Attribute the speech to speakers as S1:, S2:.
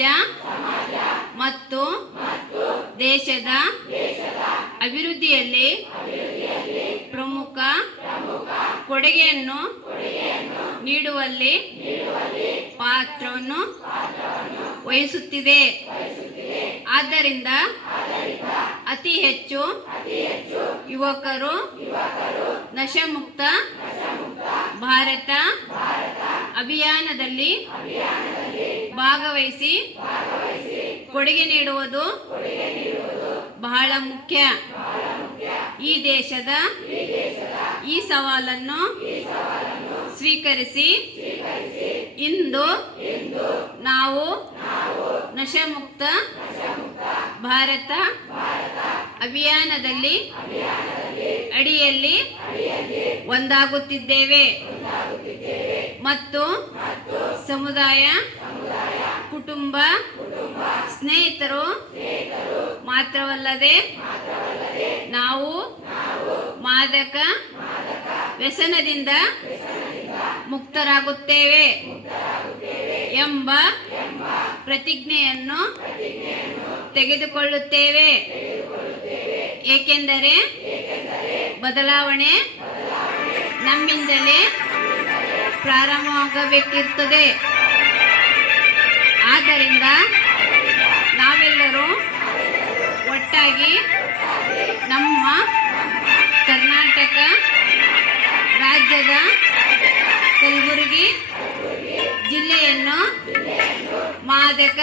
S1: ಸಮಾಜ ಮತ್ತು ದೇಶದ ಅಭಿವೃದ್ಧಿಯಲ್ಲಿ ಪ್ರಮುಖ ಕೊಡುಗೆಯನ್ನು ನೀಡುವಲ್ಲಿ ಪಾತ್ರವನ್ನು ವಹಿಸುತ್ತಿದೆ. ಆದ್ದರಿಂದ ಅತಿ ಹೆಚ್ಚು ಯುವಕರು ನಶಮುಕ್ತ ಭಾರತ ಅಭಿಯಾನದಲ್ಲಿ ಭಾಗವಹಿಸಿ ಕೊಡುಗೆ ನೀಡುವುದು ಬಹಳ ಮುಖ್ಯ. ಈ ದೇಶದ ಈ ಸವಾಲನ್ನು ಸ್ವೀಕರಿಸಿ ಇಂದು ನಾವು ನಶಮುಕ್ತ ಭಾರತ ಅಭಿಯಾನದಲ್ಲಿ ಅಡಿಯಲ್ಲಿ ಒಂದಾಗುತ್ತಿದ್ದೇವೆ. ಮತ್ತು ಸಮುದಾಯ ಕುಟುಂಬ ಸ್ನೇಹಿತರು ಮಾತ್ರವಲ್ಲದೆ ನಾವು ಮಾದಕ ವ್ಯಸನದಿಂದ ಮುಕ್ತರಾಗುತ್ತೇವೆ ಎಂಬ ಪ್ರತಿಜ್ಞೆಯನ್ನು ತೆಗೆದುಕೊಳ್ಳುತ್ತೇವೆ. ಏಕೆಂದರೆ ಬದಲಾವಣೆ ನಮ್ಮಿಂದಲೇ ಪ್ರಾರಂಭವಾಗಬೇಕಿರ್ತದೆ ಆದ್ದರಿಂದ ನಾವೆಲ್ಲರೂ ಒಟ್ಟಾಗಿ ನಮ್ಮ ಕರ್ನಾಟಕ ರಾಜ್ಯದ ಕಲಬುರಗಿ ಜಿಲ್ಲೆಯನ್ನು ಮಾದಕ